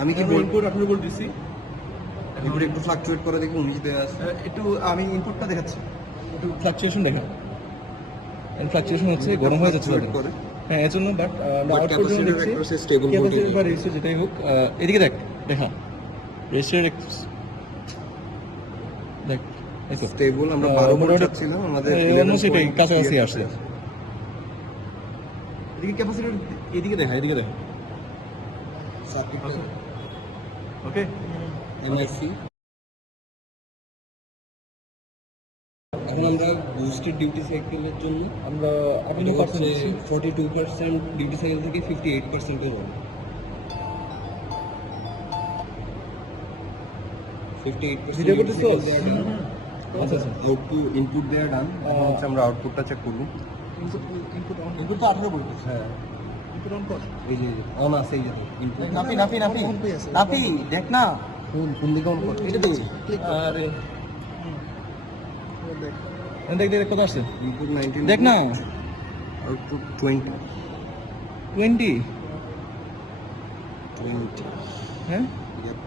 আমি কি ইনপুট আপনার উপর দিছি এগুলো একটু ফ্লাকচুয়েট করে দেখি 19 দেওয়া আছে। একটু আমি ইনপুটটা দেখাচ্ছি একটু ফ্লাকচুয়েশন দেখা ফ্লাকচুয়েশন হচ্ছে গরম হয়ে যাচ্ছে Fluctuate করে। হ্যাঁ এর জন্য বাট আমরা But আউটপুট capacitor দেখছি across a stable capacitor voltage. বা রেজিস্টর যেটাই হোক এদিকে দেখা রেজিস্টার দেখ এই তো স্টেবল আমরা 12 ভোল্ট চাচ্ছিলাম, আমাদের অলমোস্ট এটাই 11.3 কাছাকাছি আছে। আসছে এদিকে ক্যাপাসিটর এদিকে দেখা সার্কিটটা ওকে এমআরসি। এখন আমরা বুস্টেড ডিউটি সাইকেলের জন্য আমরা আপনি এটা হচ্ছে পার্সেন্ট 42% ডিউটি সাইকেল থেকে 58% এ হবে। 58% ভিডিও করতেছো? আচ্ছা আচ্ছা আউটপুট ইনপুট দেওয়া ডান। এখন হচ্ছে আমরা আউটপুটটা চেক করব। ইনপুট তো 18 ভোল্ট হ্যাঁ ইনপুট অন কর এই যে অন আছে, এই যে ইনপুট নাপি দেখ না কোন দিকে অন কর? এটা দেখছি আরে দেখ কত আসছে ইনপুট 19 দেখ না আউটপুট 20 20 20 হ্যাঁ Yep.